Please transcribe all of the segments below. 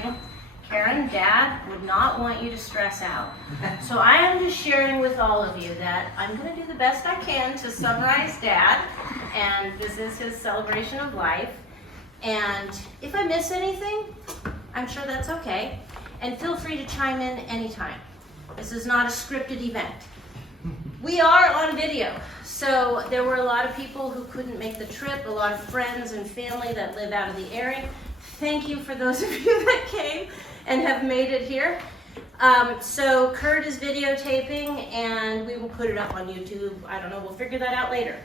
something. Karen, Dad would not want you to stress out. So I am just sharing with all of you that I'm going to do the best I can to summarize Dad, and this is his celebration of life. And if I miss anything, I'm sure that's okay. And feel free to chime in anytime. This is not a scripted event. We are on video, so there were a lot of people who couldn't make the trip, a lot of friends and family that live out of the area. Thank you for those of you that came and have made it here. So Kurt is videotaping, and we will put it up on YouTube. I don't know, we'll figure that out later.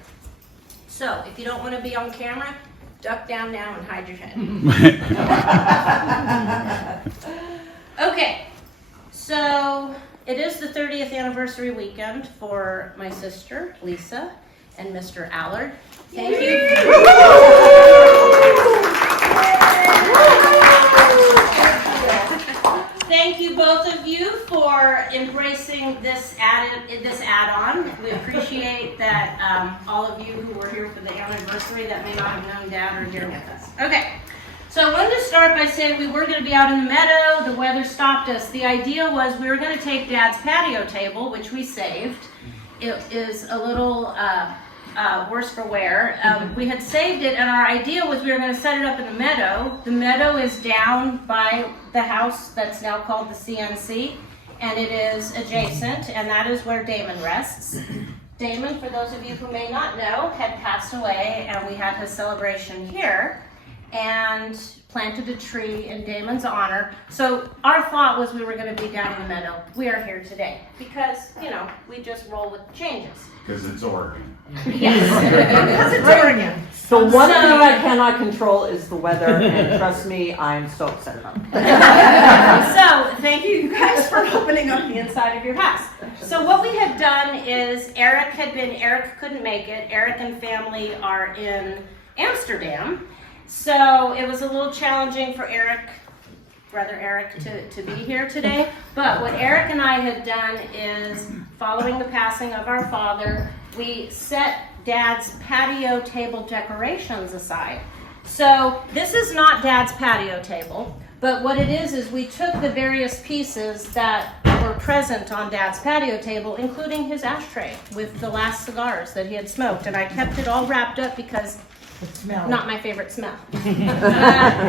So if you don't want to be on camera, duck down now and hide your head. Okay, so it is the 30th anniversary weekend for my sister, Lisa, and Mr. Allard. Thank you. Thank you, both of you, for embracing this add-on. We appreciate that all of you who were here for the anniversary that may not have known Dad are here with us. Okay. So I wanted to start by saying we were going to be out in the meadow. The weather stopped us. The idea was we were going to take Dad's patio table, which we saved. It is a little worse for wear. We had saved it, and our idea was we were going to set it up in the meadow. The meadow is down by the house that's now called the CNC, and it is adjacent, and that is where Damon rests. Damon, for those of you who may not know, had passed away, and we had his celebration here and planted a tree in Damon's honor. So our thought was we were going to be down in the meadow. We are here today because, you know, we just roll with the changes. Because it's Oregon. Yes. Because it's Oregon. So one thing I cannot control is the weather, and trust me, I'm so upset about it. So thank you guys for opening up the inside of your house. So what we had done is Eric couldn't make it. Eric and family are in Amsterdam. So it was a little challenging for Eric to be here today. But what Eric and I had done is, following the passing of our father, we set Dad's patio table decorations aside. So this is not Dad's patio table, but what it is we took the various pieces that were present on Dad's patio table, including his ashtray with the last cigars that he had smoked, and I kept it all wrapped up because not my favorite smell.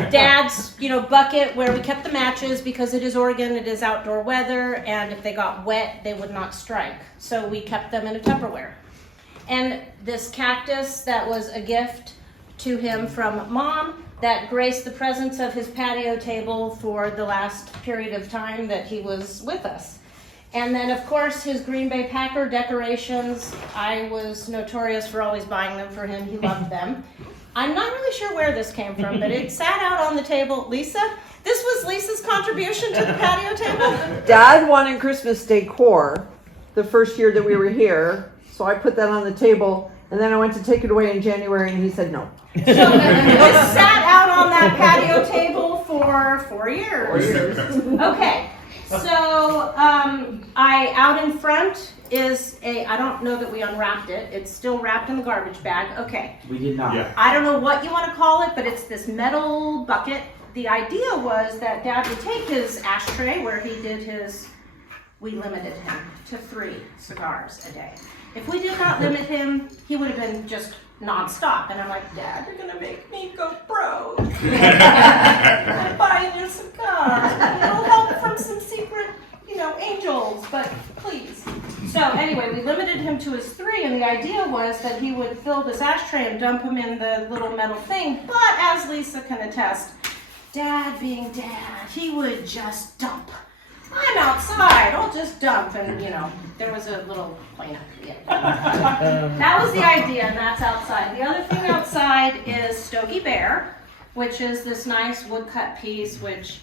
Dad's, bucket where we kept the matches, because it is Oregon, it is outdoor weather, and if they got wet, they would not strike. So we kept them in a Tupperware. And this cactus that was a gift to him from Mom that graced the presence of his patio table for the last period of time that he was with us. And then, of course, his Green Bay Packer decorations. I was notorious for always buying them for him. He loved them. I'm not really sure where this came from, but it sat out on the table. Lisa, this was Lisa's contribution to the patio table? Dad wanted Christmas decor the first year that we were here, so I put that on the table, and then I went to take it away in January, and he said no. So this sat out on that patio table for 4 years. 4 years. Okay. So out in front is I don't know that we unwrapped it. It's still wrapped in the garbage bag. Okay. We did not. Yeah. I don't know what you want to call it, but it's this metal bucket. The idea was that Dad would take his ashtray where he did we limited him to 3 cigars a day. If we did not limit him, he would have been just nonstop. And I'm like, Dad, you're going to make me go broke. I'm buying you cigars. It'll help from some secret, angels, but please. So anyway, we limited him to his 3, and the idea was that he would fill this ashtray and dump them in the little metal thing. But as Lisa can attest, Dad being Dad, he would just dump. I'm outside, I'll just dump, and there was a little cleanup. Yeah. That was the idea, and that's outside. The other thing outside is Stogie Bear, which is this nice woodcut piece which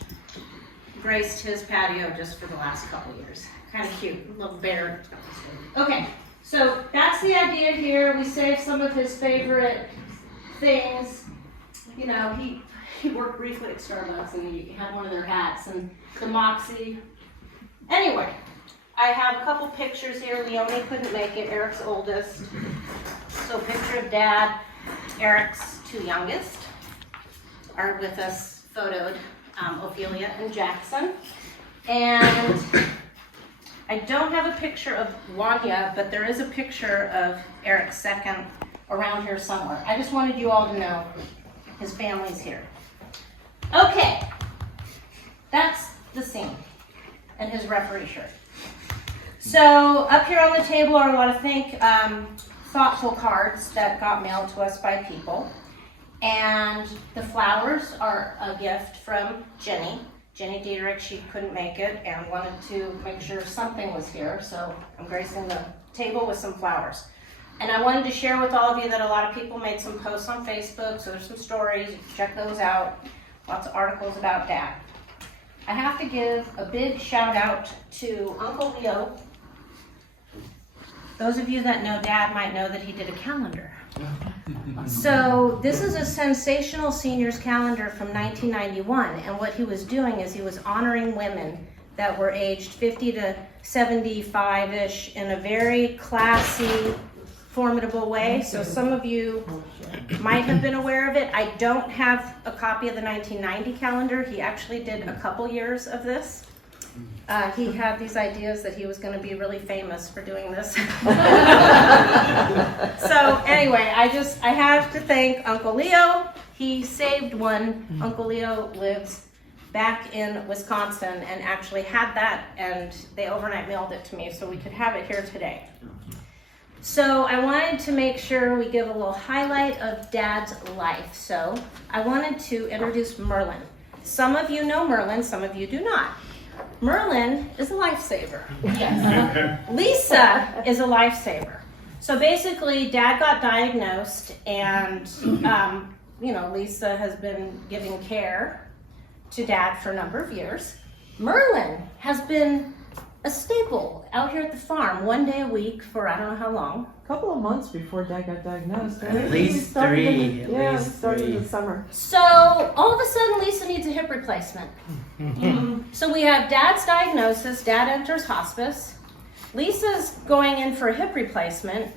graced his patio just for the last couple years. Kind of cute, little bear. Okay, so that's the idea here. We saved some of his favorite things. He worked briefly at Starbucks, and he had one of their hats, and the Moxie. Anyway, I have a couple pictures here. Leonie couldn't make it, Eric's oldest. So picture of Dad, Eric's 2 youngest are with us photoed. Ophelia and Jackson. And I don't have a picture of Wanya, but there is a picture of Eric's second around here somewhere. I just wanted you all to know his family's here. Okay, that's the scene and his referee shirt. So up here on the table are, I want to thank, thoughtful cards that got mailed to us by people. And the flowers are a gift from Jenny. Jenny Dietrich, she couldn't make it and wanted to make sure something was here, so I'm gracing the table with some flowers. And I wanted to share with all of you that a lot of people made some posts on Facebook, so there's some stories, you can check those out, lots of articles about Dad. I have to give a big shout out to Uncle Leo. Those of you that know Dad might know that he did a calendar. So this is a sensational seniors calendar from 1991, and what he was doing is he was honoring women that were aged 50 to 75-ish in a very classy, formidable way. So some of you might have been aware of it. I don't have a copy of the 1990 calendar. He actually did a couple years of this. He had these ideas that he was going to be really famous for doing this. So anyway, I have to thank Uncle Leo. He saved one. Uncle Leo lives back in Wisconsin and actually had that, and they overnight mailed it to me so we could have it here today. So I wanted to make sure we give a little highlight of Dad's life. So I wanted to introduce Merlin. Some of you know Merlin, some of you do not. Merlin is a lifesaver. Yes. Lisa is a lifesaver. So basically, Dad got diagnosed, and Lisa has been giving care to Dad for a number of years. Merlin has been a staple out here at the farm 1 day a week for I don't know how long. A couple of months before Dad got diagnosed. Right? At least three. Yeah, it started in the summer. So all of a sudden, Lisa needs a hip replacement. So we have Dad's diagnosis. Dad enters hospice. Lisa's going in for a hip replacement.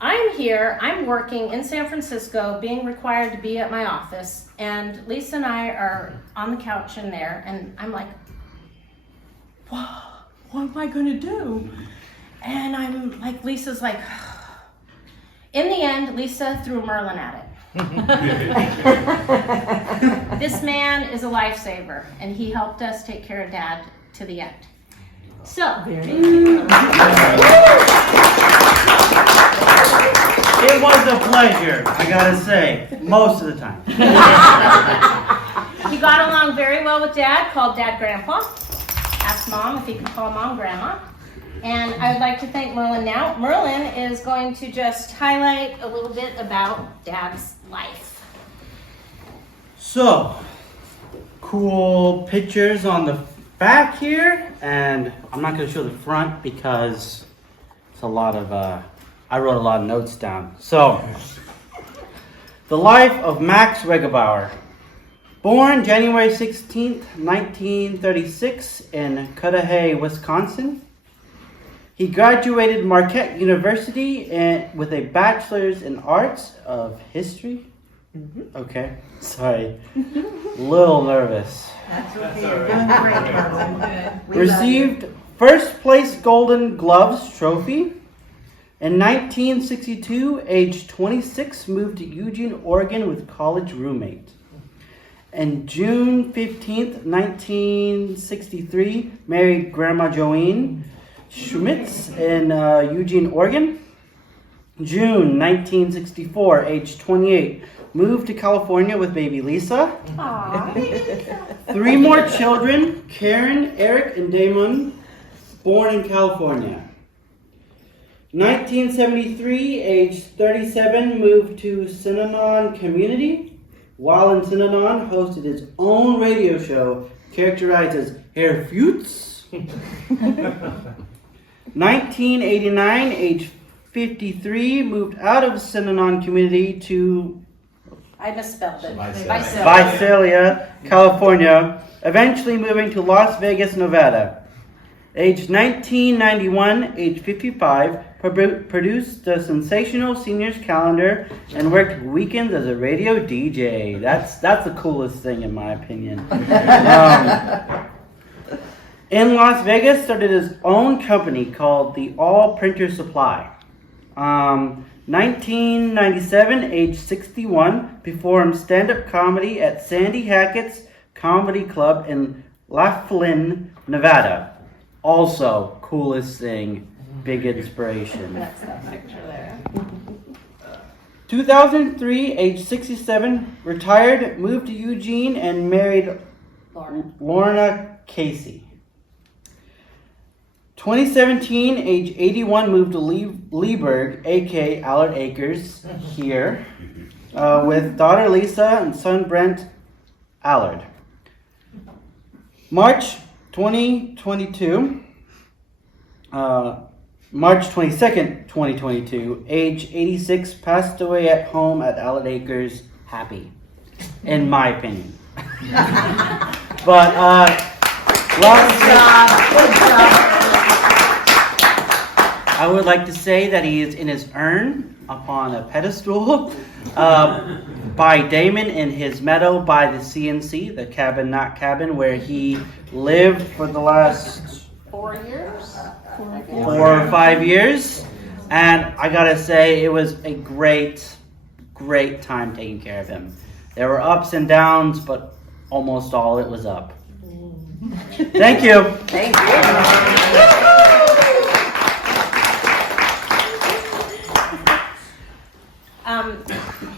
I'm here. I'm working in San Francisco, being required to be at my office, and Lisa and I are on the couch in there, and I'm like, "Whoa, what am I going to do?" And I'm like, Lisa's like, in the end, Lisa threw Merlin at it. This man is a lifesaver, and he helped us take care of Dad to the end. So, It was a pleasure, I gotta say, most of the time. he got along very well with Dad, called Dad Grandpa. Asked Mom if he could call Mom Grandma. And I would like to thank Merlin now. Merlin is going to just highlight a little bit about Dad's life. So, cool pictures on the back here, and I'm not gonna show the front because it's a lot of, I wrote a lot of notes down. So, the life of Max Wegerbauer. Born January 16th, 1936 in Cudahy, Wisconsin. He graduated Marquette University with a bachelor's in arts of history. Okay, sorry, little nervous. That's okay. You're doing great, Merlin. We Received first place Golden Gloves trophy. In 1962, age 26, moved to Eugene, Oregon with college roommate. And June 15th, 1963, married Grandma Joanne Schmitz in Eugene, Oregon. June 1964, age 28, moved to California with baby Lisa. Aww. 3 more children, Karen, Eric, and Damon, born in California. 1973, age 37, moved to Synanon Community. While in Synanon, hosted his own radio show characterized as Herr Futz. 1989, age 53, moved out of Synanon Community to I misspelled it. Visalia, California, eventually moving to Las Vegas, Nevada. Age 1991, age 55, produced the sensational seniors calendar, and worked weekends as a radio DJ. That's the coolest thing in my opinion. In Las Vegas, started his own company called the All Printer Supply. 1997, age 61, performed stand-up comedy at Sandy Hackett's Comedy Club in Laughlin, Nevada. Also, coolest thing, big inspiration. That's that picture there. 2003, age 67, retired, moved to Eugene, and married Lorna Casey. 2017, age 81, moved to Leeburg, aka Allard Acres, here, with daughter Lisa and son Brent Allard. March 22nd, 2022, age 86, passed away at home at Allard Acres, happy, in my opinion. But, Good job. I would like to say that he is in his urn upon a pedestal by Damon in his meadow by the CNC, the Cabin Not Cabin, where he lived for the last 4 years? 4 or 5 years. And I gotta say, it was a great time taking care of him. There were ups and downs, but almost all it was up. Thank you. Thank you.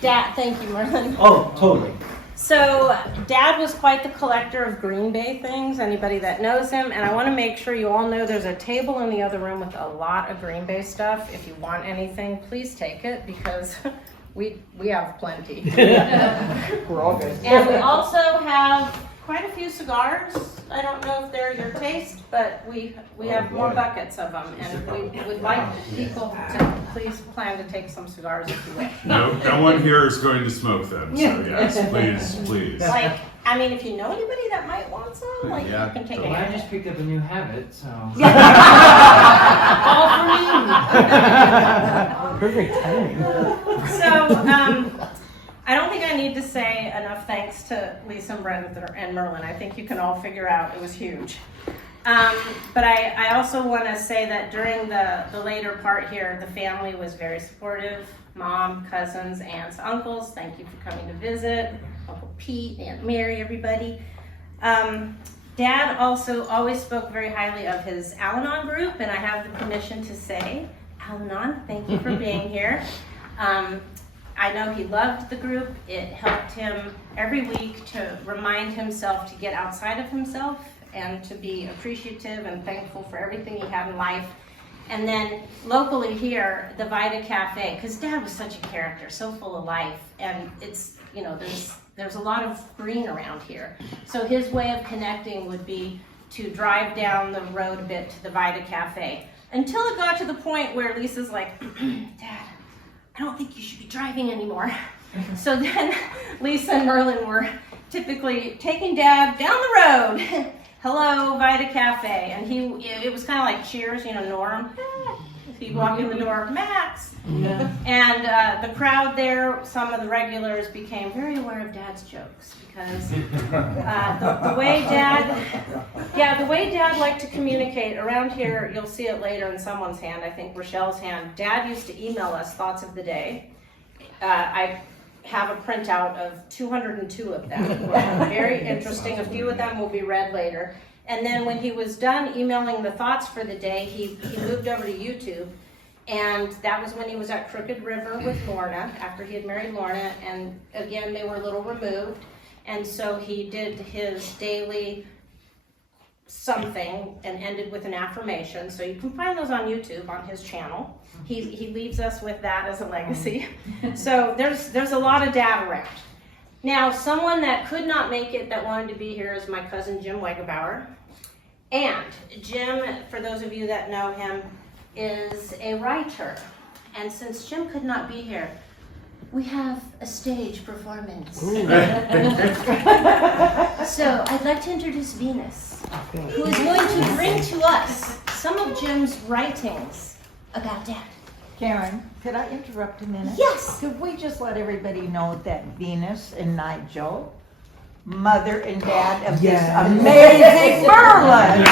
Dad, thank you, Merlin. Oh, totally. So, Dad was quite the collector of Green Bay things, anybody that knows him, and I want to make sure you all know there's a table in the other room with a lot of Green Bay stuff. If you want anything, please take it, because we have plenty. We're all good. And we also have quite a few cigars. I don't know if they're your taste, but we have more buckets of them, and we would like people to please plan to take some cigars if you wish. No one here is going to smoke them, so yes, please. Like, I mean, if you know anybody that might want some, like, Yeah, you can take Well, I it. just picked up a new habit, so. All for me. Perfect timing. So, I don't think I need to say enough thanks to Lisa and Brent and Merlin. I think you can all figure out it was huge. But I also want to say that during the later part here, the family was very supportive. Mom, cousins, aunts, uncles, thank you for coming to visit. Uncle Pete, Aunt Mary, everybody. Dad also always spoke very highly of his Al-Anon group, and I have the permission to say, Al-Anon, thank you for being here. I know he loved the group. It helped him every week to remind himself to get outside of himself and to be appreciative and thankful for everything he had in life. And then locally here, the Vita Cafe, because Dad was such a character, so full of life, and it's, you know, there's a lot of green around here. So his way of connecting would be to drive down the road a bit to the Vita Cafe, until it got to the point where Lisa's like, Dad, I don't think you should be driving anymore. So then Lisa and Merlin were typically taking Dad down the road. Hello, Vita Cafe. And it was kind of like Cheers, you know, Norm. If you walk in the door, Max. Yeah. And the crowd there, some of the regulars became very aware of Dad's jokes, because the way Dad liked to communicate around here, you'll see it later in someone's hand, I think Rochelle's hand. Dad used to email us thoughts of the day. I have a printout of 202 of them. Very interesting. A few of them will be read later. And then when he was done emailing the thoughts for the day, he moved over to YouTube. And that was when he was at Crooked River with Lorna, after he had married Lorna. And again, they were a little removed. And so he did his daily something and ended with an affirmation. So you can find those on YouTube on his channel. He leaves us with that as a legacy. So there's a lot of Dad around. Now, someone that could not make it that wanted to be here is my cousin Jim Wegerbauer. And Jim, for those of you that know him, is a writer. And since Jim could not be here, we have a stage performance. So I'd like to introduce Venus, who is going to bring to us some of Jim's writings about Dad. Karen, could I interrupt a minute? Yes. Could we just let everybody know that Venus and Nigel, mother and dad of this amazing Merlin?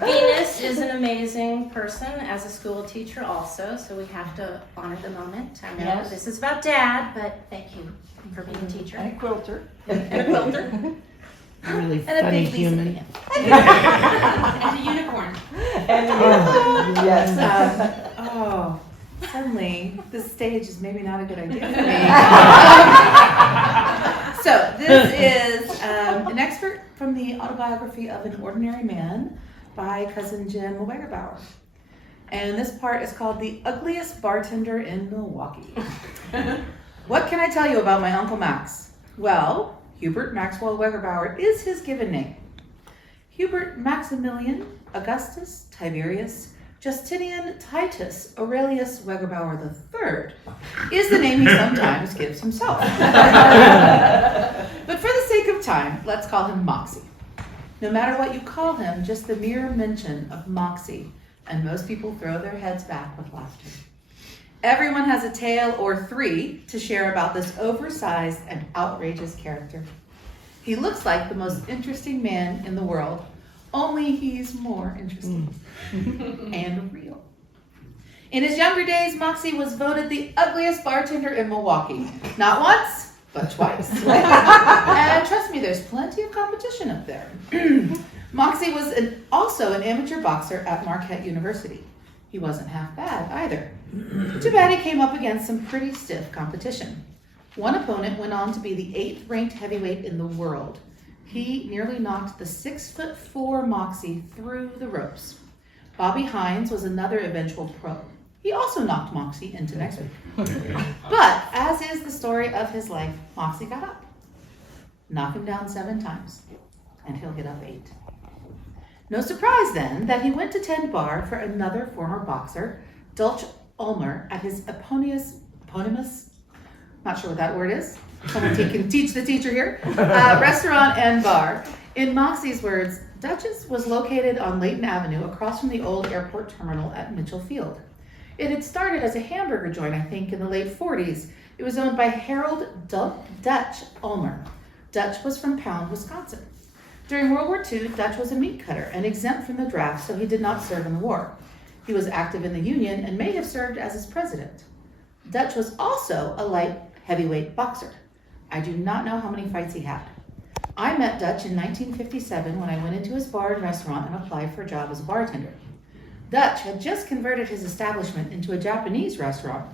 Venus is an amazing person as a school teacher also, so we have to honor the moment. I know Yes. this is about Dad, but thank you for being a teacher. And a quilter. And a quilter. Really And a funny big Lisa human. fan. And a unicorn. Yes. Oh, suddenly this stage is maybe not a good idea for me. So this is an excerpt from the autobiography of an ordinary man by cousin Jim Wegerbauer. And this part is called The Ugliest Bartender in Milwaukee. What can I tell you about my Uncle Max? Well, Hubert Maxwell Wegerbauer is his given name. Hubert Maximilian Augustus Tiberius Justinian Titus Aurelius Wegerbauer III is the name he sometimes gives himself. But for the sake of time, let's call him Moxie. No matter what you call him, just the mere mention of Moxie, and most people throw their heads back with laughter. Everyone has a tale or three to share about this oversized and outrageous character. He looks like the most interesting man in the world, only he's more interesting and real. In his younger days, Moxie was voted the ugliest bartender in Milwaukee. Not once, but twice. And trust me, there's plenty of competition up there. Moxie was also an amateur boxer at Marquette University. He wasn't half bad either. Too bad he came up against some pretty stiff competition. One opponent went on to be the 8th ranked heavyweight in the world. He nearly knocked the 6'4" Moxie through the ropes. Bobby Hines was another eventual pro. He also knocked Moxie into next week. But as is the story of his life, Moxie got up. Knock him down 7 times, and he'll get up 8. No surprise then that he went to tend bar for another former boxer, Dulce Ulmer, at his eponymous, not sure what that word is. Someone can teach the teacher here. Restaurant and bar. In Moxie's words, Dutch's was located on Layton Avenue across from the old airport terminal at Mitchell Field. It had started as a hamburger joint, I think, in the late 40s. It was owned by Harold Dutch Ulmer. Dutch was from Pound, Wisconsin. During World War II, Dutch was a meat cutter and exempt from the draft, so he did not serve in the war. He was active in the Union and may have served as its president. Dutch was also a light heavyweight boxer. I do not know how many fights he had. I met Dutch in 1957 when I went into his bar and restaurant and applied for a job as a bartender. Dutch had just converted his establishment into a Japanese restaurant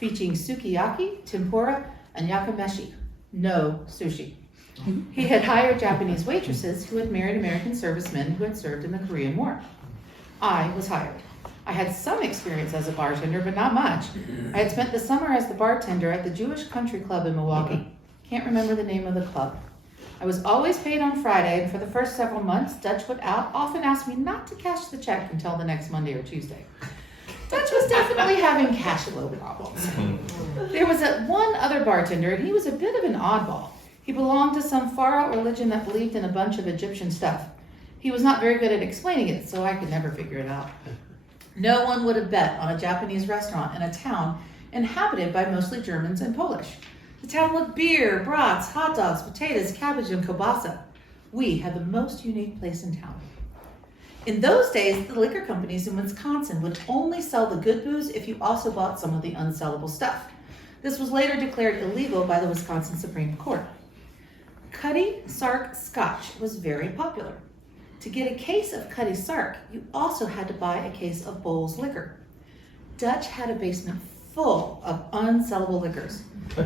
featuring sukiyaki, tempura, and yakimeshi. No sushi. He had hired Japanese waitresses who had married American servicemen who had served in the Korean War. I was hired. I had some experience as a bartender, but not much. I had spent the summer as the bartender at the Jewish Country Club in Milwaukee. Can't remember the name of the club. I was always paid on Friday, and for the first several months, Dutch would often ask me not to cash the check until the next Monday or Tuesday. Dutch was definitely having cash flow problems. There was one other bartender, and he was a bit of an oddball. He belonged to some far-out religion that believed in a bunch of Egyptian stuff. He was not very good at explaining it, so I could never figure it out. No one would have bet on a Japanese restaurant in a town inhabited by mostly Germans and Polish. The town looked beer, brats, hot dogs, potatoes, cabbage, and kielbasa. We had the most unique place in town. In those days, the liquor companies in Wisconsin would only sell the good booze if you also bought some of the unsellable stuff. This was later declared illegal by the Wisconsin Supreme Court. Cuddy Sark Scotch was very popular. To get a case of Cuddy Sark, you also had to buy a case of Bowles liquor. Dutch had a basement full of unsellable liquors.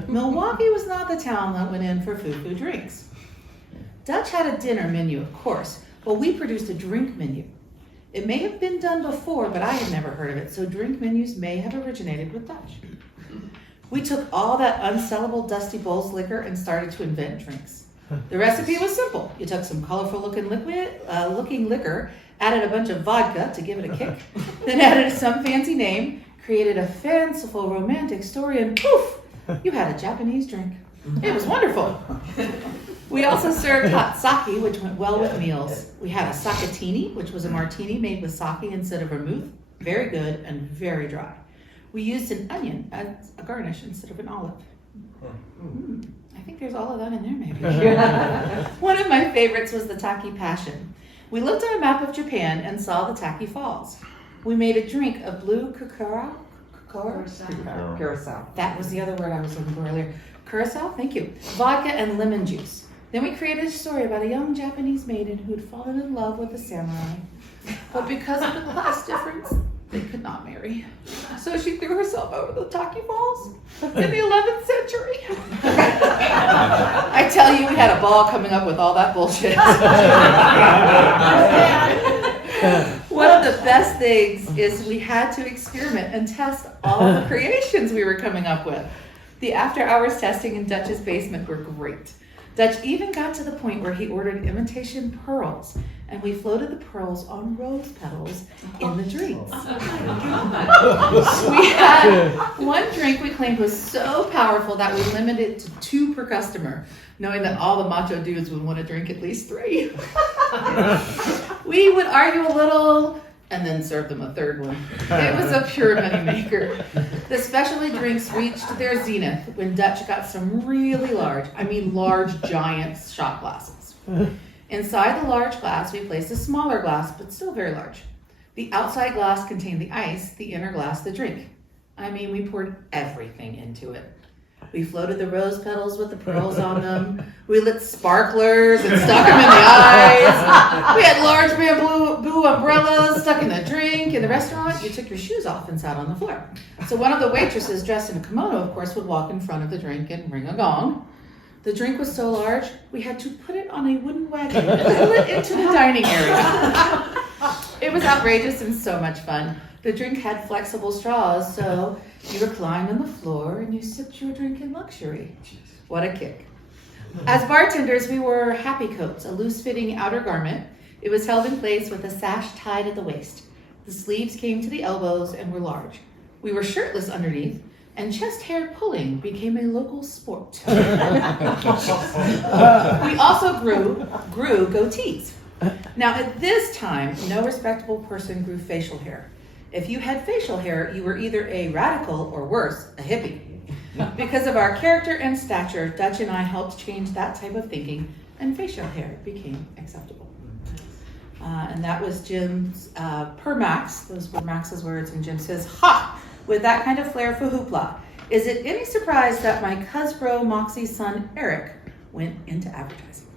Milwaukee was not the town that went in for foo-foo drinks. Dutch had a dinner menu, of course, but we produced a drink menu. It may have been done before, but I had never heard of it, so drink menus may have originated with Dutch. We took all that unsellable Dusty Bowles liquor and started to invent drinks. The recipe was simple. You took some colorful looking liquor, added a bunch of vodka to give it a kick, then added some fancy name, created a fanciful romantic story, and poof, you had a Japanese drink. It was wonderful. We also served hot sake, which went well with meals. We had a sakatini, which was a martini made with sake instead of vermouth. Very good and very dry. We used an onion as a garnish instead of an olive. I think there's all of that in there, maybe. One of my favorites was the Taki Passion. We looked on a map of Japan and saw the Taki Falls. We made a drink of blue Curacao. that was the other word I was looking for earlier. Curacao, thank you. Vodka and lemon juice. Then we created a story about a young Japanese maiden who had fallen in love with a samurai. But because of the class difference, they could not marry. So she threw herself over the Taki Falls in the 11th century. I tell you, we had a ball coming up with all that bullshit. One of the best things is we had to experiment and test all the creations we were coming up with. The after-hours testing in Dutch's basement were great. Dutch even got to the point where he ordered imitation pearls, and we floated the pearls on rose petals in the drinks. We had one drink we claimed was so powerful that we limited it to 2 per customer, knowing that all the macho dudes would want to drink at least 3. We would argue a little and then serve them a 3rd one. It was a pure moneymaker. The specialty drinks reached their zenith when Dutch got some really large, giant shot glasses. Inside the large glass, we placed a smaller glass, but still very large. The outside glass contained the ice, the inner glass, the drink. We poured everything into it. We floated the rose petals with the pearls on them. We lit sparklers and stuck them in the eyes. We had large bamboo umbrellas stuck in the drink. In the restaurant, you took your shoes off and sat on the floor. So one of the waitresses dressed in a kimono, of course, would walk in front of the drink and ring a gong. The drink was so large, we had to put it on a wooden wagon and pull it into the dining area. It was outrageous and so much fun. The drink had flexible straws, so you reclined on the floor and you sipped your drink in luxury. What a kick. As bartenders, we wore happy coats, a loose-fitting outer garment. It was held in place with a sash tied at the waist. The sleeves came to the elbows and were large. We were shirtless underneath, and chest hair pulling became a local sport. We also grew goatees. Now, at this time, no respectable person grew facial hair. If you had facial hair, you were either a radical or worse, a hippie. Because of our character and stature, Dutch and I helped change that type of thinking, and facial hair became acceptable. And that was Jim's, per Max, those were Max's words, and Jim says, "Ha! With that kind of flair for hoopla, is it any surprise that my Cusbro Moxie's son, Eric, went into advertising?"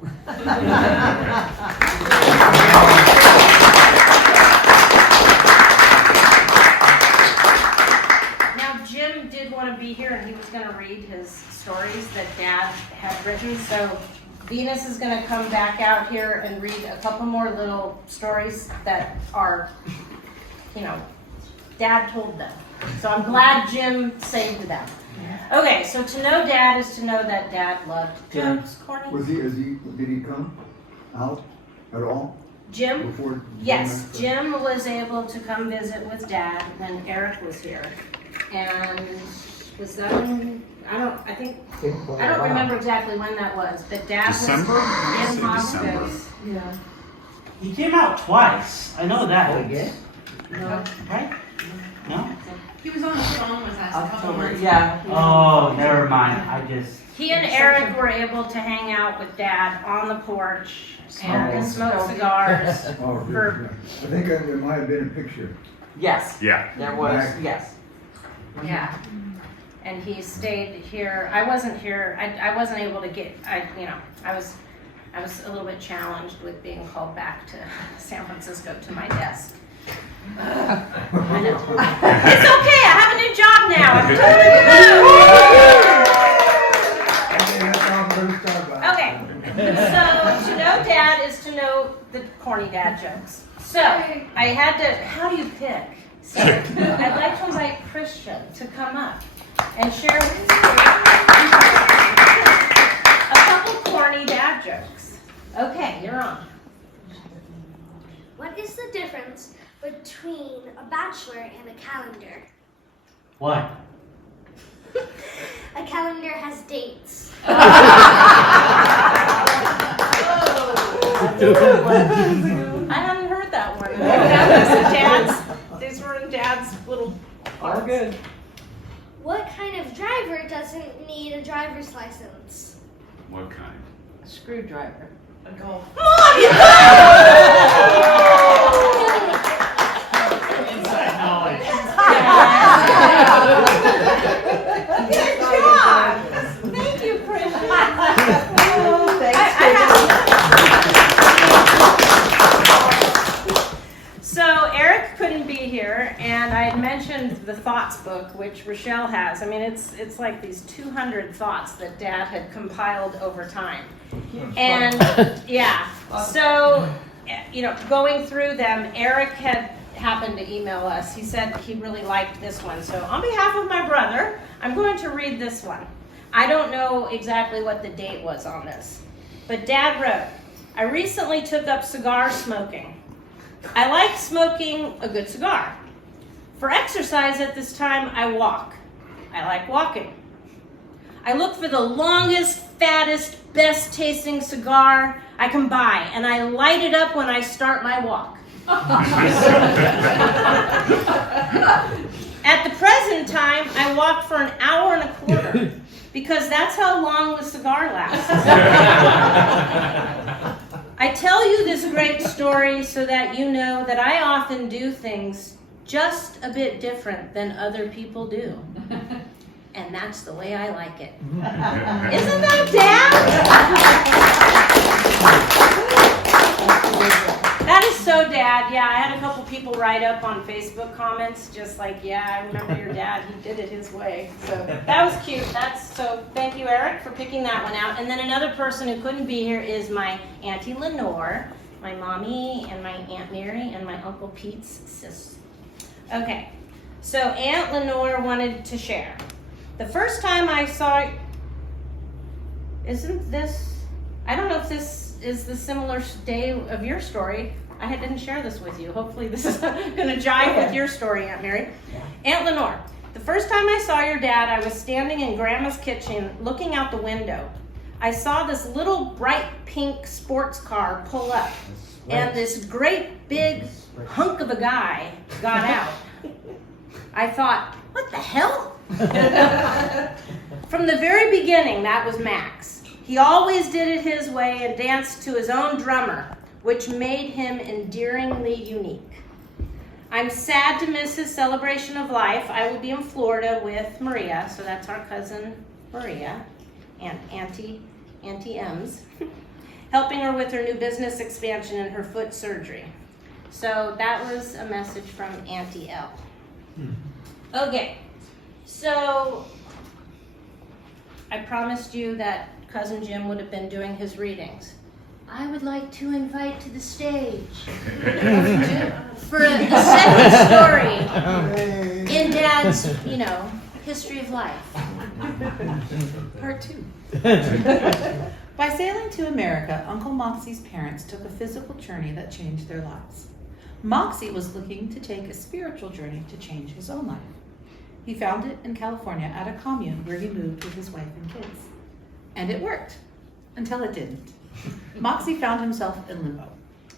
Jim did want to be here and he was going to read his stories that Dad had written. So Venus is going to come back out here and read a couple more little stories that are, Dad told them. So I'm glad Jim saved them. Okay, so to know Dad is to know that Dad loved jokes, corny. Did he come out at all? Jim? Before Yes, Jim was able to come visit with Dad when Eric was here. And was that when, I don't remember exactly when that was, but Dad December? was in December. hospice. Yeah. He came out twice. I know that. Oh, yeah? No. Right? No? He was on the phone with us a couple October, months yeah. Oh, never mind. He and Eric were able to hang out with Dad on the porch and smoke cigars. Oh, For- I think there might have been a picture. Yes, Yeah. there was, yes. Yeah. And he stayed here. I wasn't here. I wasn't able to get, I was a little bit challenged with being called back to San Francisco to my desk. I know. It's okay. I have a new job now. I'm totally remote. Okay. So to know Dad is to know the corny dad jokes. So I had to, how do you pick? So I'd like to invite Christian to come up and share with you a couple corny dad jokes. Okay, you're on. What is the difference between a bachelor and a calendar? What? A calendar has dates. I haven't heard that one. These were in Dad's little All good. What kind of driver doesn't need a driver's license? What kind? Screwdriver. A golf. Inside knowledge. Good job. Thank you, Christian. Oh, thanks, So Eric couldn't be here, and I had mentioned the thoughts book, which Rochelle has. I mean, it's like these 200 thoughts that Dad had compiled over time. And yeah, so going through them, Eric had happened to email us. He said he really liked this one. So on behalf of my brother, I'm going to read this one. I don't know exactly what the date was on this, but Dad wrote, I recently took up cigar smoking. I like smoking a good cigar. For exercise at this time, I walk. I like walking. I look for the longest, fattest, best tasting cigar I can buy, and I light it up when I start my walk. At the present time, I walk for an hour and a quarter because that's how long the cigar lasts. I tell you this great story so that you know that I often do things just a bit different than other people do. And that's the way I like it. Isn't that Dad? That is so Dad. Yeah, I had a couple people write up on Facebook comments just like, yeah, I remember your dad. He did it his way. So that was cute. So thank you, Eric, for picking that one out. And then another person who couldn't be here is my Auntie Lenore, my mommy, and my Aunt Mary, and my Uncle Pete's sis. Okay, so Aunt Lenore wanted to share. The first time I saw, isn't this, I don't know if this is the similar day of your story. I didn't share this with you. Hopefully this is going to jive with your story, Aunt Mary. Aunt Lenore, the first time I saw your dad, I was standing in Grandma's kitchen looking out the window. I saw this little bright pink sports car pull up, and this great big hunk of a guy got out. I thought, what the hell? From the very beginning, that was Max. He always did it his way and danced to his own drummer, which made him endearingly unique. I'm sad to miss his celebration of life. I will be in Florida with Maria, so that's our cousin Maria, and Auntie M's, helping her with her new business expansion and her foot surgery. So that was a message from Auntie L. Okay, so I promised you that Cousin Jim would have been doing his readings. I would like to invite to the stage for a second story in Dad's, history of life. Part 2. By sailing to America, Uncle Moxie's parents took a physical journey that changed their lives. Moxie was looking to take a spiritual journey to change his own life. He found it in California at a commune where he moved with his wife and kids. And it worked, until it didn't. Moxie found himself in limbo.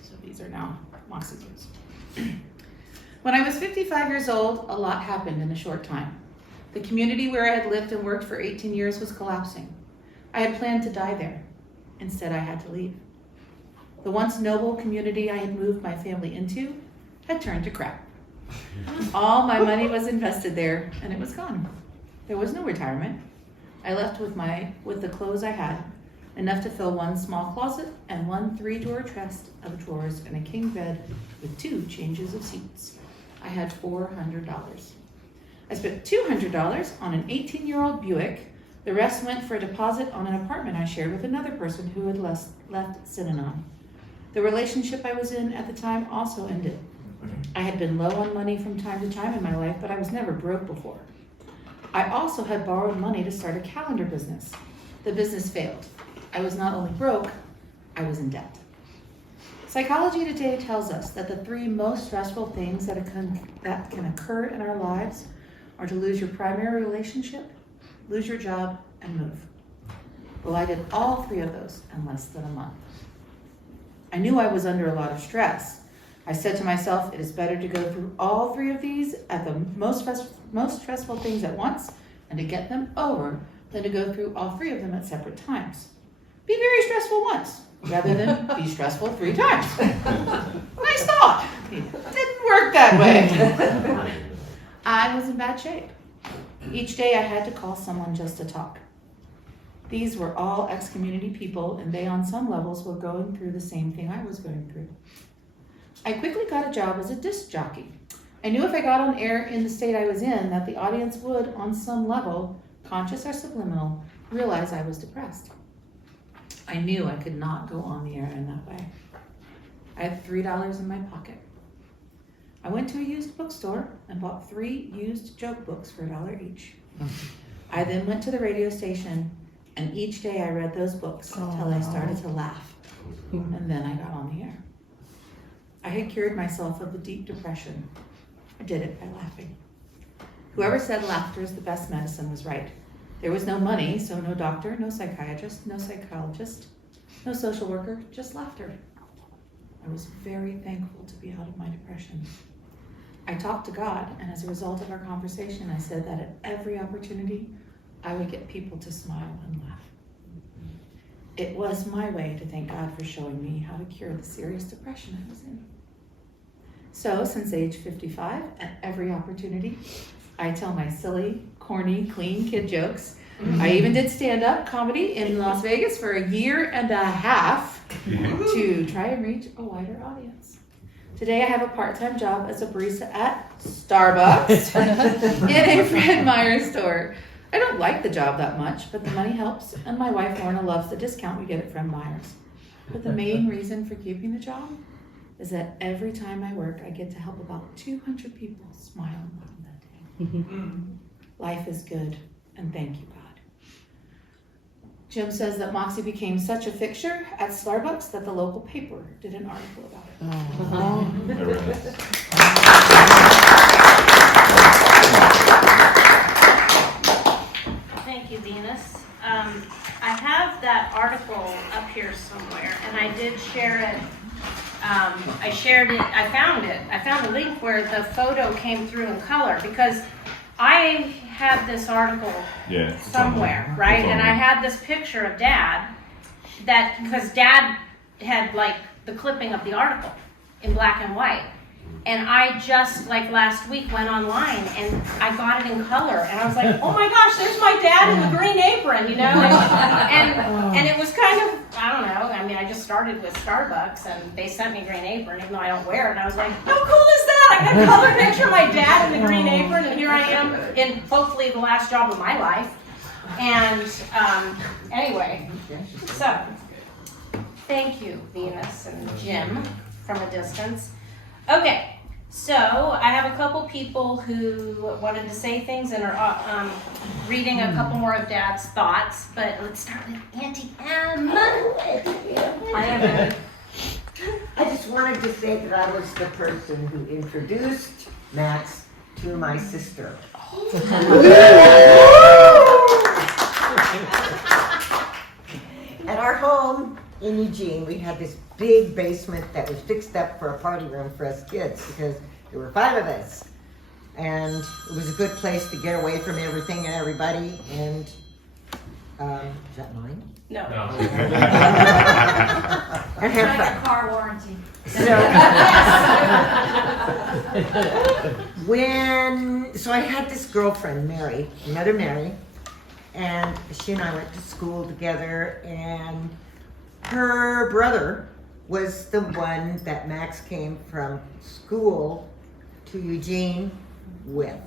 So these are now Moxie's words. When I was 55 years old, a lot happened in a short time. The community where I had lived and worked for 18 years was collapsing. I had planned to die there. Instead, I had to leave. The once noble community I had moved my family into had turned to crap. All my money was invested there, and it was gone. There was no retirement. I left with the clothes I had, enough to fill one small closet and one 3-drawer chest of drawers and a king bed with 2 changes of seats. I had $400. I spent $200 on an 18-year-old Buick. The rest went for a deposit on an apartment I shared with another person who had left Synanon. The relationship I was in at the time also ended. I had been low on money from time to time in my life, but I was never broke before. I also had borrowed money to start a calendar business. The business failed. I was not only broke, I was in debt. Psychology today tells us that the 3 most stressful things that can occur in our lives are to lose your primary relationship, lose your job, and move. Well, I did all 3 of those in less than a month. I knew I was under a lot of stress. I said to myself, it is better to go through all 3 of these at the most stressful things at once and to get them over than to go through all 3 of them at separate times. Be very stressful once rather than be stressful 3 times. Nice thought. It didn't work that way. I was in bad shape. Each day I had to call someone just to talk. These were all ex-community people, and they on some levels were going through the same thing I was going through. I quickly got a job as a disc jockey. I knew if I got on air in the state I was in that the audience would, on some level, conscious or subliminal, realize I was depressed. I knew I could not go on the air in that way. I had $3 in my pocket. I went to a used bookstore and bought 3 used joke books for $1 each. I then went to the radio station, and each day I read those books until I started to laugh. And then I got on the air. I had cured myself of a deep depression. I did it by laughing. Whoever said laughter is the best medicine was right. There was no money, so no doctor, no psychiatrist, no psychologist, no social worker, just laughter. I was very thankful to be out of my depression. I talked to God, and as a result of our conversation, I said that at every opportunity, I would get people to smile and laugh. It was my way to thank God for showing me how to cure the serious depression I was in. So, since age 55, at every opportunity, I tell my silly, corny, clean kid jokes. I even did stand-up comedy in Las Vegas for 1.5 years to try and reach a wider audience. Today I have a part-time job as a barista at Starbucks in a Fred Meyer store. I don't like the job that much, but the money helps, and my wife Lorna loves the discount we get at Fred Meyer's. But the main reason for keeping the job is that every time I work, I get to help about 200 people smile and laugh that day. Life is good, and thank you, God. Jim says that Moxie became such a fixture at Starbucks that the local paper did an article about it. Thank you, Venus. I have that article up here somewhere, and I did share it. I shared it. I found it. I found a link where the photo came through in color because I had this article somewhere, right? And I had this picture of Dad because Dad had like the clipping of the article in black and white. And I just like last week went online and I got it in color and I was like, oh my gosh, there's my dad in the green apron, you know? And it was kind of, I don't know, I mean, I just started with Starbucks and they sent me green apron even though I don't wear it. And I was like, how cool is that? I got a color picture of my dad in the green apron and here I am in hopefully the last job of my life. And anyway, so thank you, Venus and Jim from a distance. Okay, so I have a couple people who wanted to say things and are reading a couple more of Dad's thoughts, but let's start with Auntie M. I just wanted to say that I was the person who introduced Max to my sister. At our home in Eugene, we had this big basement that was fixed up for a party room for us kids because there were 5 of us. And it was a good place to get away from everything and everybody. And, is that mine? No. And have fun. Car warranty. So I had this girlfriend, Mary, another Mary, and she and I went to school together, and her brother was the one that Max came from school to Eugene with.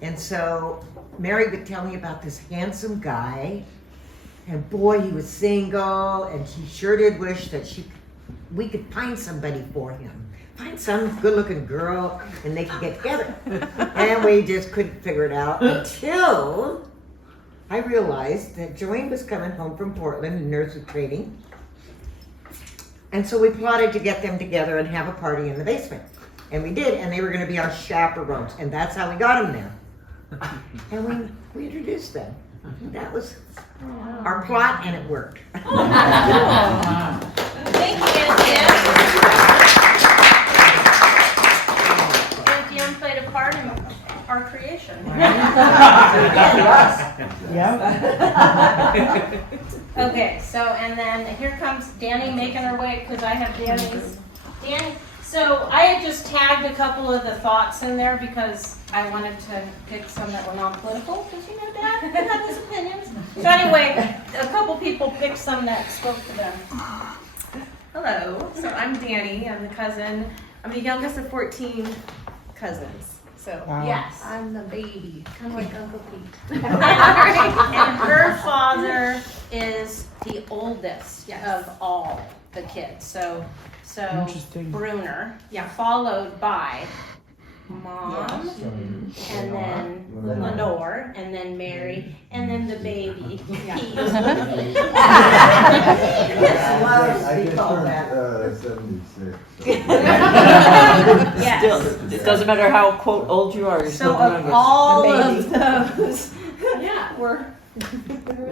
And so Mary would tell me about this handsome guy, and boy, he was single, and she sure did wish that we could find somebody for him. Find some good-looking girl, and they could get together. And we just couldn't figure it out until I realized that Joanne was coming home from Portland in nursery training. And so we plotted to get them together and have a party in the basement. And we did, and they were going to be our chaperones. And that's how we got them there. And we introduced them. That was our plot, and it worked. Thank you. Okay, so, and then here comes Danny making her way, because I have Danny's. Danny, so I had just tagged a couple of the thoughts in there because I wanted to pick some that were non-political, because you know Dad can have his opinions. So anyway, a couple people picked some that spoke to them. Hello, so I'm Danny, I'm the cousin, I'm the youngest of 14 cousins. So Yes. I'm the baby, kind of like Uncle Pete. And her father is the oldest Yes. of all the kids. So Interesting. Bruner, followed by Mom, and then Lenore, and then Mary, and then the baby. Pete. I just turned 76. Yes. Still, it doesn't matter how quote old you are. You're still So the of youngest. all The of those, we're,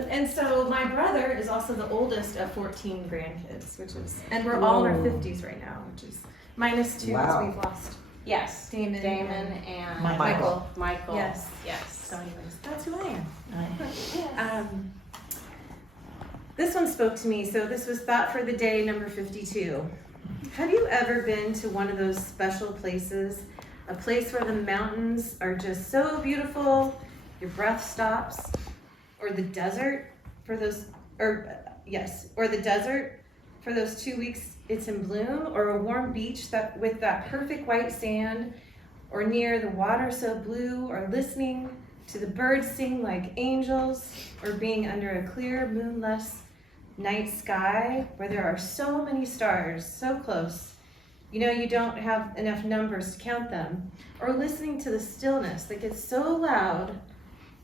and so my brother is also the oldest of 14 grandkids, which is, and we're all in our 50s right now, which is minus 2 Wow. as we've lost Yes. Damon and Michael. Michael. Yes. Yes. So anyways, that's who I am. This one spoke to me. So this was Thought for the Day number 52. Have you ever been to one of those special places? A place where the mountains are just so beautiful, your breath stops, or the desert for those, or the desert for those 2 weeks it's in bloom, or a warm beach that with that perfect white sand, or near the water so blue, or listening to the birds sing like angels, or being under a clear moonless night sky where there are so many stars so close you know you don't have enough numbers to count them, or listening to the stillness that gets so loud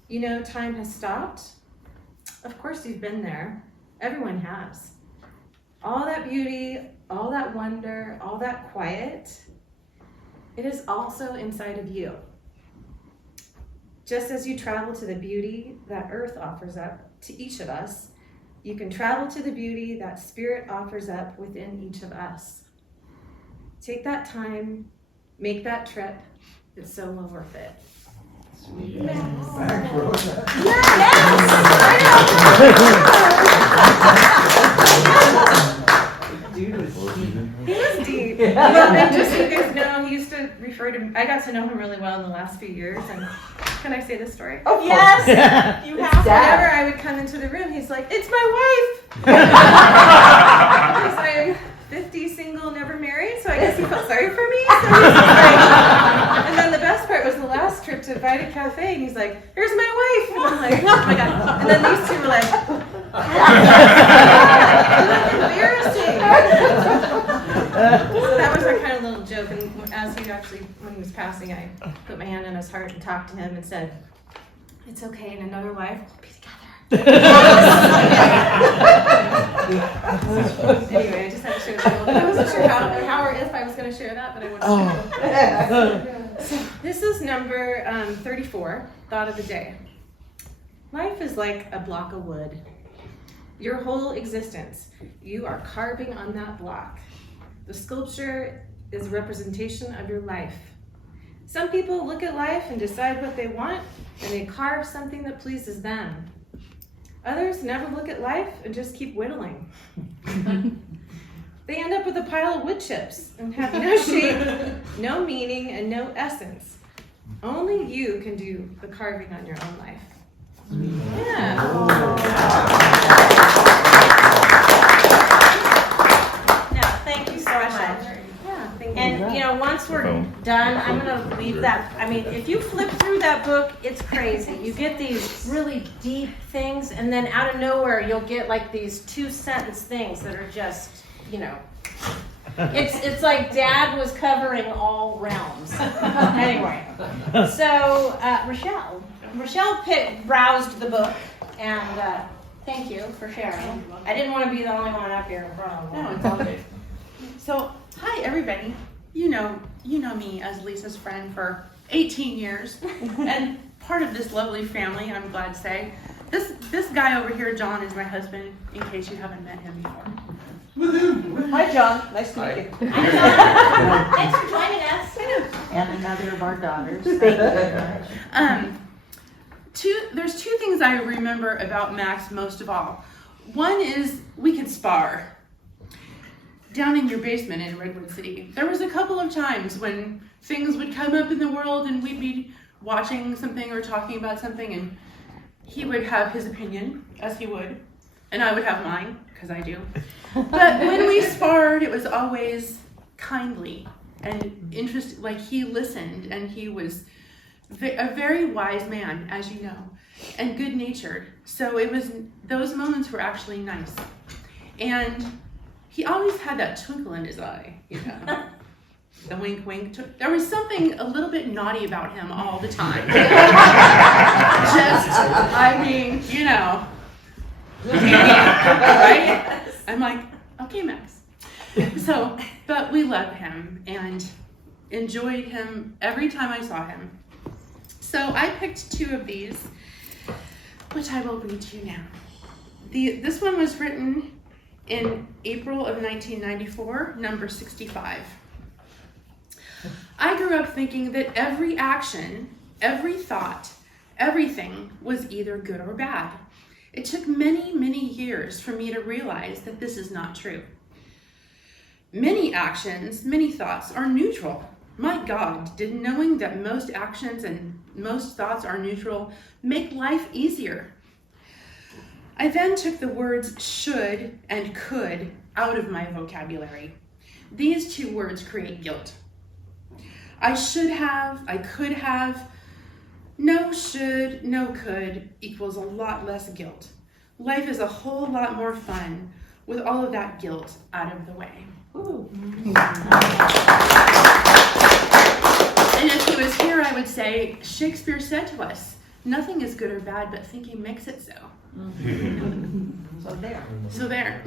you know time has stopped. Of course you've been there. Everyone has. All that beauty, all that wonder, all that quiet, it is also inside of you. Just as you travel to the beauty that earth offers up to each of us, you can travel to the beauty that spirit offers up within each of us. Take that time, make that trip. It's so well worth it. Thanks, Rosa. He was deep. And just so you guys know, he used to refer to me, I got to know him really well in the last few years. And can I say this story? Of Yes. course. You have to. Whenever I would come into the room, he's like, "It's my wife." Because I'm 50, single, never married, so I guess he felt sorry for me. So he was like, and then the best part was the last trip to Vita Cafe, and he's like, "Here's my wife," and I'm like, "Oh my god!" And then these two were like, "Embarrassing." So that was our kind of little joke. And as he actually, when he was passing, I put my hand on his heart and talked to him and said, "It's okay. In another life, we'll be together." Anyway, I just had to share that. I wasn't sure how or if I was going to share that, but I wanted to. So this is number 34, Thought of the Day. Life is like a block of wood. Your whole existence, you are carving on that block. The sculpture is a representation of your life. Some people look at life and decide what they want, and they carve something that pleases them. Others never look at life and just keep whittling. They end up with a pile of wood chips and have no shape, no meaning, and no essence. Only you can do the carving on your own life. Yeah. No, thank you so much. Yeah, thank you. And you know, once we're done, I'm gonna leave that. I mean, if you flip through that book, it's crazy. You get these really deep things, and then out of nowhere, you'll get like these 2-sentence things that are just, you know, it's like Dad was covering all realms. Anyway, so Rochelle browsed the book, and thank you for sharing. I didn't want to be the only one up here in front of them. No, it's all good. So, hi everybody. You know me as Lisa's friend for 18 years, and part of this lovely family, I'm glad to say. This guy over here, John, is my husband, in case you haven't met him before. Hi, John. Nice to meet you. Hi, John. Thanks for joining us. And another of our daughters. Thank you very much. There's two things I remember about Max most of all. One is we could spar down in your basement in Redwood City. There was a couple of times when things would come up in the world and we'd be watching something or talking about something, and he would have his opinion, as he would, and I would have mine, because I do. But when we sparred, it was always kindly and interested, like he listened, and he was a very wise man, as you know, and good-natured. So it was, those moments were actually nice. And he always had that twinkle in his eye, you know. The wink, wink. There was something a little bit naughty about him all the time. Just, I mean, you know. Right? I'm like, okay, Max. So, but we love him and enjoyed him every time I saw him. So I picked 2 of these, which I will read to you now. This one was written in April of 1994, number 65. I grew up thinking that every action, every thought, everything was either good or bad. It took many, many years for me to realize that this is not true. Many actions, many thoughts are neutral. My God, did knowing that most actions and most thoughts are neutral make life easier? I then took the words should and could out of my vocabulary. These 2 words create guilt. I should have, I could have. No should, no could equals a lot less guilt. Life is a whole lot more fun with all of that guilt out of the way. Ooh. And if he was here, I would say, Shakespeare said to us, nothing is good or bad, but thinking makes it so. So there. So there.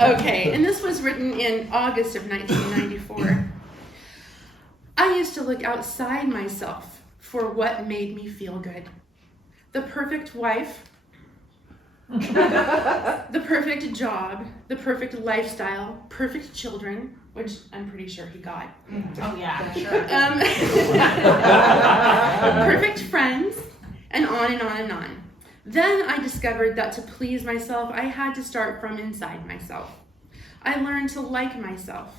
Okay, and this was written in August of 1994. I used to look outside myself for what made me feel good. The perfect wife, the perfect job, the perfect lifestyle, perfect children, which I'm pretty sure he got. Oh yeah, sure. Perfect friends, and on and on and on. Then I discovered that to please myself, I had to start from inside myself. I learned to like myself.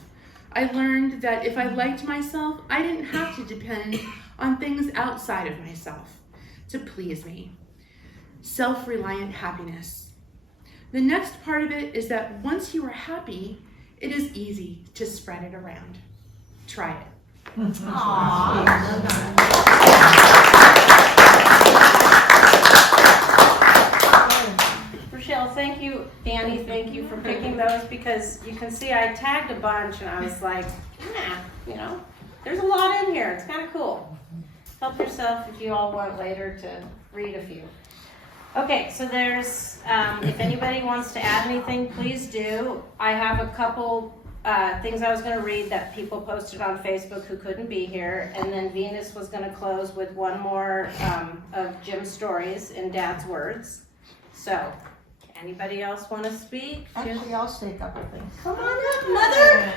I learned that if I liked myself, I didn't have to depend on things outside of myself to please me. Self-reliant happiness. The next part of it is that once you are happy, it is easy to spread it around. Try it. Rochelle, thank you. Danny, thank you for picking those, because you can see I tagged a bunch and I was like, yeah, you know, there's a lot in here. It's kind of cool. Help yourself if you all want later to read a few. Okay, so there's, if anybody wants to add anything, please do. I have a couple things I was going to read that people posted on Facebook who couldn't be here, and then Venus was going to close with one more of Jim's stories in Dad's words. So, anybody else want to speak? Actually, I'll say a couple things. Come on up, Mother!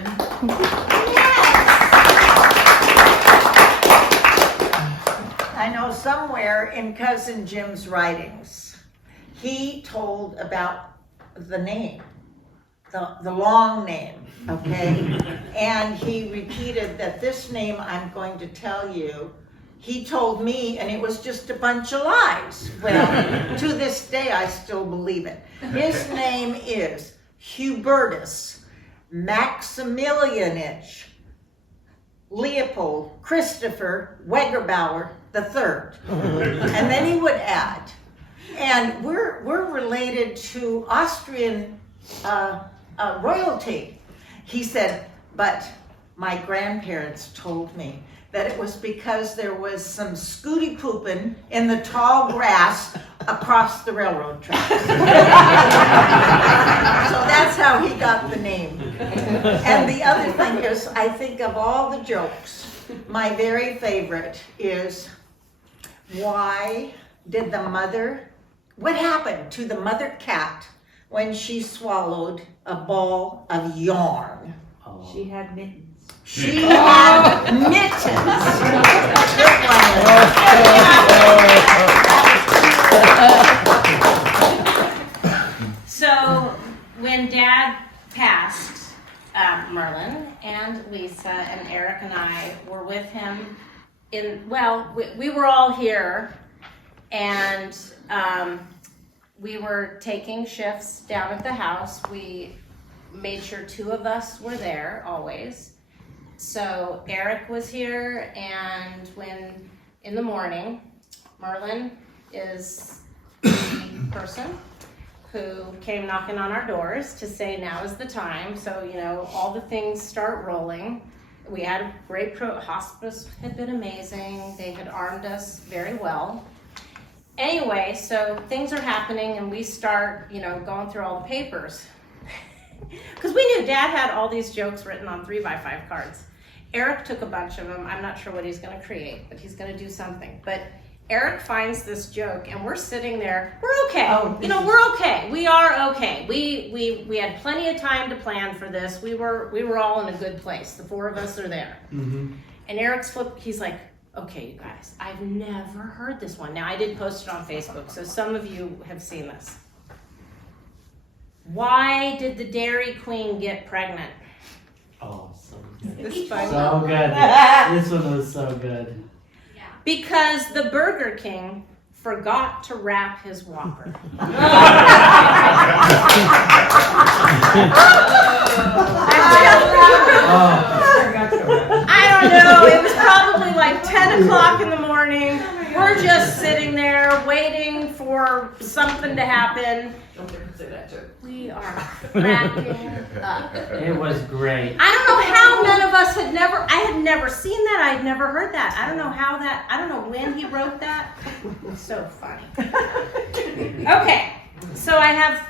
I know somewhere in Cousin Jim's writings, he told about the name, the long name, okay? And he repeated that this name I'm going to tell you, he told me, and it was just a bunch of lies. Well, to this day, I still believe it. His name is Hubertus Maximilianich Leopold Christopher Wegerbauer III. And then he would add, and we're related to Austrian royalty. He said, but my grandparents told me that it was because there was some scooty pooping in the tall grass across the railroad tracks. So that's how he got the name. And the other thing is, I think of all the jokes, my very favorite is, why did the mother, what happened to the mother cat when she swallowed a ball of yarn? She had mittens. She had mittens. So when Dad passed, Merlin and Lisa and Eric and I were with him we were all here, and we were taking shifts down at the house. We made sure 2 of us were there always. So Eric was here, and when in the morning, Merlin is the person who came knocking on our doors to say now is the time. So, all the things start rolling. We had a great hospice had been amazing. They had armed us very well. Anyway, so things are happening, and we start, going through all the papers. Because we knew Dad had all these jokes written on 3x5 cards. Eric took a bunch of them. I'm not sure what he's going to create, but he's going to do something. But Eric finds this joke, and we're sitting there. We're okay. We're okay. We are okay. We had plenty of time to plan for this. We were all in a good place. The 4 of us are there. Mm-hmm. And Eric's flipped. He's like, okay, you guys, I've never heard this one. Now, I did post it on Facebook, so some of you have seen this. Why did the Dairy Queen get pregnant? Oh, so good. It's fine. So good. This one was so good. Because the Burger King forgot to wrap his Whopper. I don't know, it was probably like 10 o'clock in the morning. We're just sitting there waiting for something to happen. We are cracking up. It was great. I don't know how none of us I had never seen that. I had never heard that. I don't know when he wrote that. It's so funny. Okay, so I have,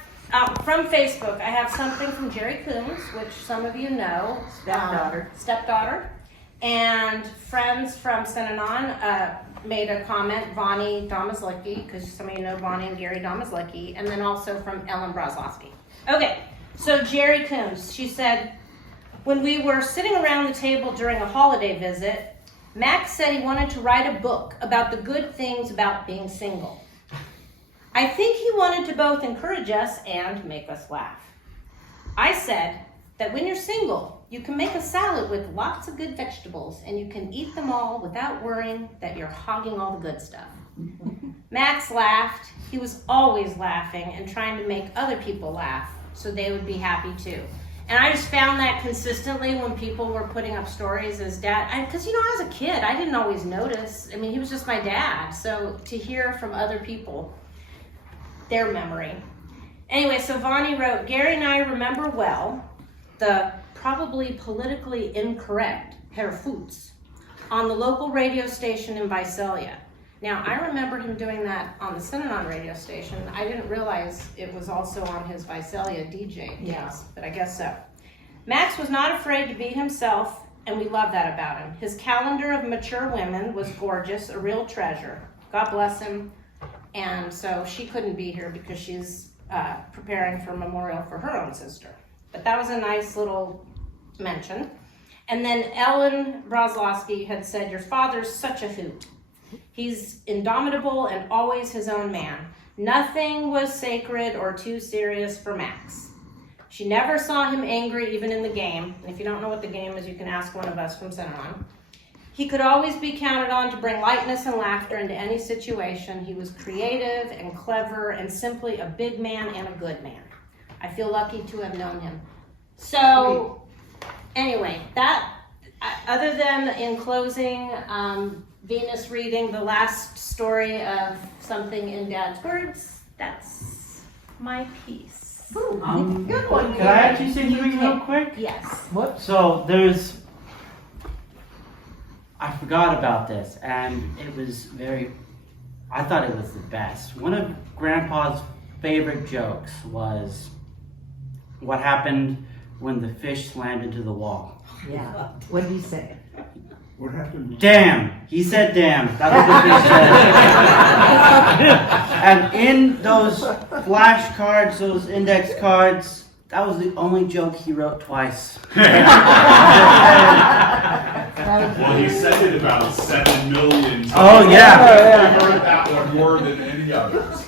from Facebook, I have something from Jerry Coombs, which some of you know. Stepdaughter. And friends from Synanon made a comment, Vonnie Domazlicki, because some of you know Vonnie and Gary Domazlicki, and then also from Ellen Broslowski. Okay, so Jerry Coombs, she said, when we were sitting around the table during a holiday visit, Max said he wanted to write a book about the good things about being single. I think he wanted to both encourage us and make us laugh. I said that when you're single, you can make a salad with lots of good vegetables, and you can eat them all without worrying that you're hogging all the good stuff. Max laughed. He was always laughing and trying to make other people laugh so they would be happy too. And I just found that consistently when people were putting up stories as dad, because as a kid, I didn't always notice. I mean, he was just my dad. So to hear from other people, their memory. Anyway, so Vonnie wrote, Gary and I remember well the probably politically incorrect Herr Foots on the local radio station in Visalia. Now, I remember him doing that on the Synanon radio station. I didn't realize it was also on his Visalia DJ cast, but I guess so. Max was not afraid to be himself, and we love that about him. His calendar of mature women was gorgeous, a real treasure. God bless him. And so she couldn't be here because she's preparing for a memorial for her own sister. But that was a nice little mention. And then Ellen Broslowski had said, your father's such a hoot. He's indomitable and always his own man. Nothing was sacred or too serious for Max. She never saw him angry even in the game. And if you don't know what the game is, you can ask one of us from Synanon. He could always be counted on to bring lightness and laughter into any situation. He was creative and clever and simply a big man and a good man. I feel lucky to have known him. So, anyway, that, other than in closing, Venus reading the last story of something in Dad's words, that's my piece. Good one. Could I actually say something real quick? Yes. What? So I forgot about this, and it was I thought it was the best. One of Grandpa's favorite jokes was what happened when the fish slammed into the wall. Yeah. What did he say? What happened? Damn! He said damn. That's what the fish said. And in those flashcards, those index cards, that was the only joke he wrote twice. Well, he said it about 7 million times. Oh, yeah. I heard that one more than any others.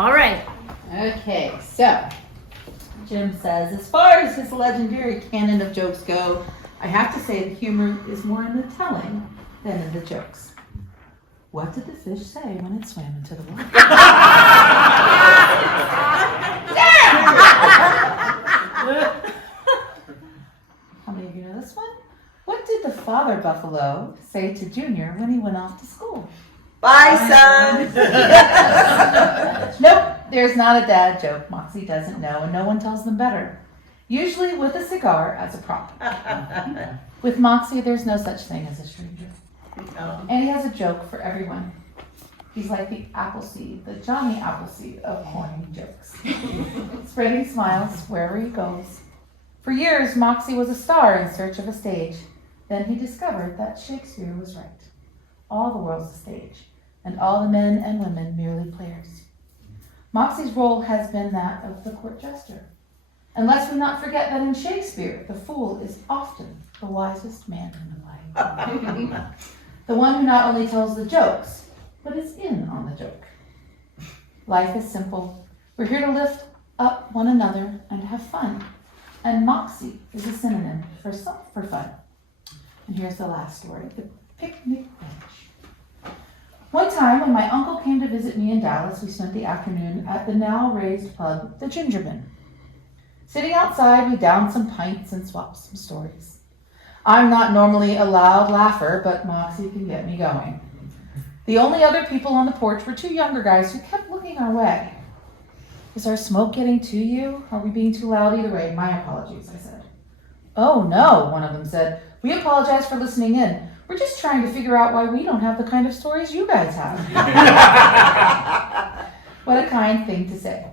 All right. Okay, so Jim says, as far as his legendary canon of jokes go, I have to say the humor is more in the telling than in the jokes. What did the fish say when it swam into the water? How many of you know this one? What did the father buffalo say to Junior when he went off to school? Bye, son. Nope, there's not a dad joke. Moxie doesn't know, and no one tells them better. Usually with a cigar as a prop. With Moxie, there's no such thing as a stranger. And he has a joke for everyone. He's like the Appleseed, the Johnny Appleseed of corny jokes. Spreading smiles wherever he goes. For years, Moxie was a star in search of a stage. Then he discovered that Shakespeare was right. All the world's a stage, and all the men and women merely players. Moxie's role has been that of the court jester. And let's not forget that in Shakespeare, the fool is often the wisest man in the play. The one who not only tells the jokes, but is in on the joke. Life is simple. We're here to lift up one another and have fun. And Moxie is a synonym for fun. And here's the last story, the picnic bench. One time when my uncle came to visit me in Dallas, we spent the afternoon at the now raised pub, the Gingerbin. Sitting outside, we downed some pints and swapped some stories. I'm not normally a loud laugher, but Moxie can get me going. The only other people on the porch were two younger guys who kept looking our way. Is our smoke getting to you? Are we being too loud? Either way, my apologies, I said. Oh no, one of them said. We apologize for listening in. We're just trying to figure out why we don't have the kind of stories you guys have. What a kind thing to say.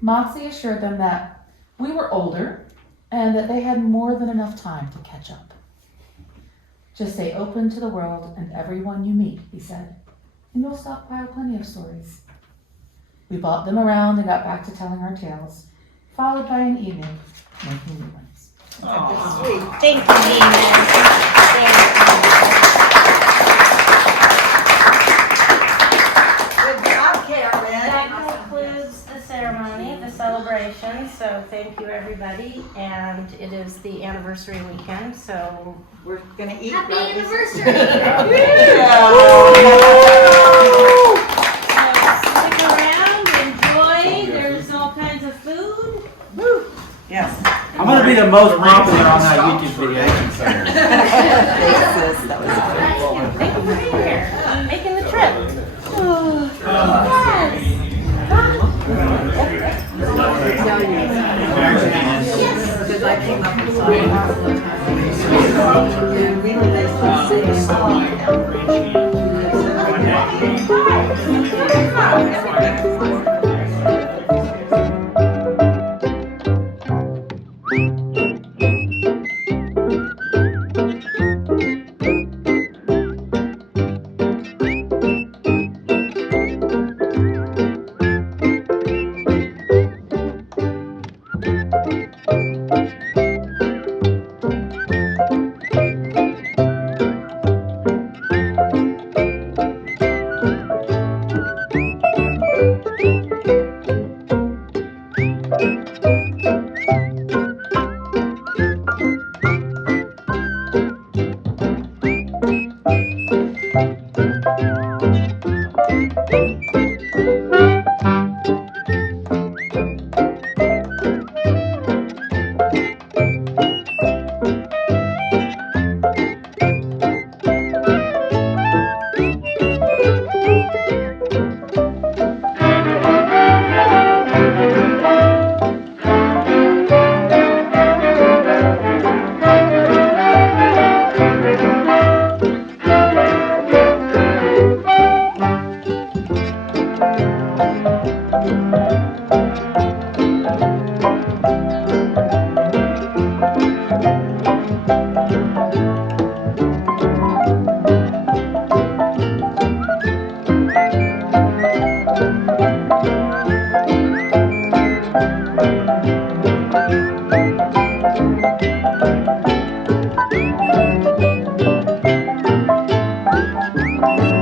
Moxie assured them that we were older and that they had more than enough time to catch up. Just stay open to the world and everyone you meet, he said, and you'll stockpile plenty of stories. We bought them around and got back to telling our tales, followed by an evening making new ones. Sweet. Thank you, Nina. Good job, Karen. That concludes the ceremony, the celebration. So thank you, everybody. And it is the anniversary weekend, so We're gonna eat. Happy right? anniversary! stick around, enjoy. There's all kinds of food. Yes. I'm gonna be the most popular on that YouTube video. Thank you for being here, making the trip. Because I came up with something all the time. And really nice to Thank you.